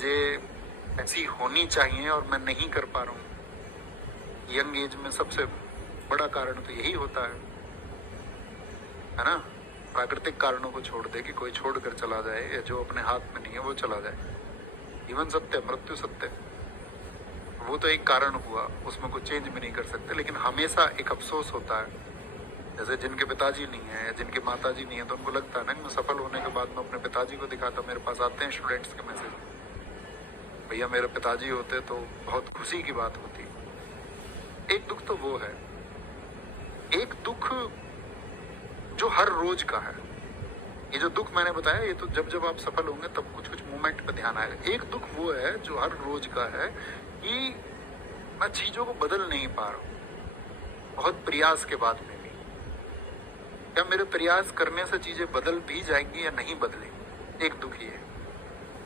चीज़ें ऐसी होनी चाहिए और मैं नहीं कर पा रहा हूँ। यंग एज में सबसे बड़ा कारण तो यही होता है ना। प्राकृतिक कारणों को छोड़ दे कि कोई छोड़ कर चला जाए या जो अपने हाथ में नहीं है वो चला जाए। जीवन सत्य, मृत्यु सत्य, वो तो एक कारण हुआ, उसमें कोई चेंज भी नहीं कर सकते। लेकिन हमेशा एक अफसोस होता है, जैसे जिनके पिताजी नहीं है या जिनकी माताजी नहीं है, तो उनको लगता है ना कि मैं सफल होने के बाद मैं अपने पिताजी को दिखाता। मेरे पास आते हैं स्टूडेंट्स के मैसेज, भैया मेरे पिताजी होते तो बहुत खुशी की बात होती। एक दुख तो वो है, एक दुख जो हर रोज का है। ये जो दुख मैंने बताया, ये तो जब आप सफल होंगे तब कुछ कुछ मोमेंट पे ध्यान आएगा। एक दुख वो है जो हर रोज का है कि मैं चीजों को बदल नहीं पा रहा हूँ, बहुत प्रयास के बाद में भी। क्या मेरे प्रयास करने से चीजें बदल भी जाएंगी या नहीं बदलेंगी? एक दुख ये है।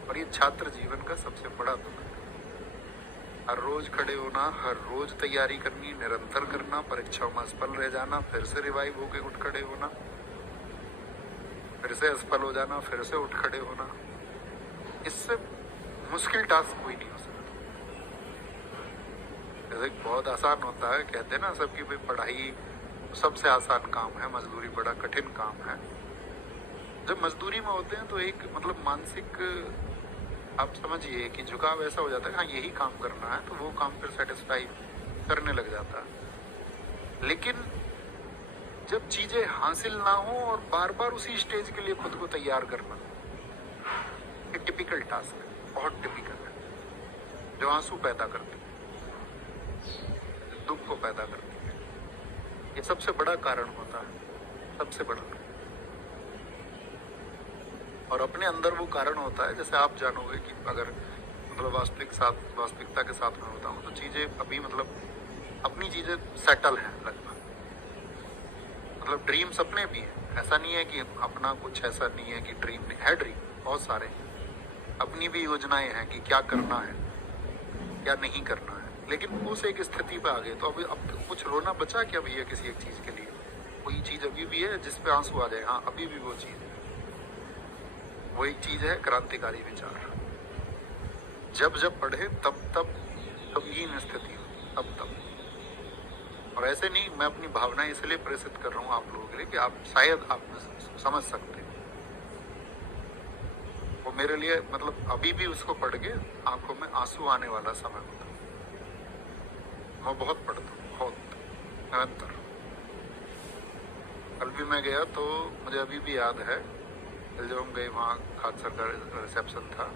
और ये छात्र जीवन का सबसे बड़ा दुख है। हर रोज खड़े होना, हर रोज तैयारी करनी, निरंतर करना, परीक्षाओं में असफल रह जाना, फिर से रिवाइव होके उठ खड़े होना, फिर से असफल हो जाना, फिर से उठ खड़े होना। इससे मुश्किल टास्क कोई नहीं हो सकता। जैसे बहुत आसान होता है, कहते हैं ना सबकी भाई पढ़ाई सबसे आसान काम है, मजदूरी बड़ा कठिन काम है। जब मजदूरी में होते हैं तो एक मतलब मानसिक, आप समझिए कि झुकाव ऐसा हो जाता है, हाँ यही काम करना है, तो वो काम फिर सेटिस्फाई करने लग जाता है। लेकिन जब चीजें हासिल ना हो और बार बार उसी स्टेज के लिए खुद को तैयार करना, एक टिपिकल टास्क है, बहुत टिपिकल है, जो आंसू पैदा करती है, दुख को पैदा करती है। ये सबसे बड़ा कारण होता है, सबसे बड़ा। और अपने अंदर वो कारण होता है, जैसे आप जानोगे कि अगर मतलब वास्तविकता के साथ में बताऊं तो चीजें अभी मतलब अपनी चीजें सेटल हैं लगभग। मतलब ड्रीम सपने भी हैं, ऐसा नहीं है कि अपना कुछ ऐसा नहीं है कि ड्रीम नहीं है, ड्रीम बहुत सारे हैं। अपनी भी योजनाएं हैं कि क्या करना है क्या नहीं करना है। लेकिन उस एक स्थिति पे आ गए तो अब कुछ रोना बचा क्या भैया किसी एक चीज के लिए? कोई चीज अभी भी है जिसपे आंसू आ जाए? हाँ अभी भी वो चीज है, वो एक चीज है क्रांतिकारी विचार। जब जब पढ़े तब तब गमगीन स्थिति हो, तब। और ऐसे नहीं, मैं अपनी भावनाएं इसलिए प्रेषित कर रहा हूँ आप लोगों के लिए कि आप शायद आप समझ सकते हैं। वो मेरे लिए मतलब अभी भी उसको पढ़ के आंखों में आंसू आने वाला समय होता है। मैं बहुत पढ़ता हूँ, बहुत निरंतर। कल भी मैं गया तो मुझे अभी भी याद है, जब हम गए वहाँ खाद सर का रिसेप्शन था,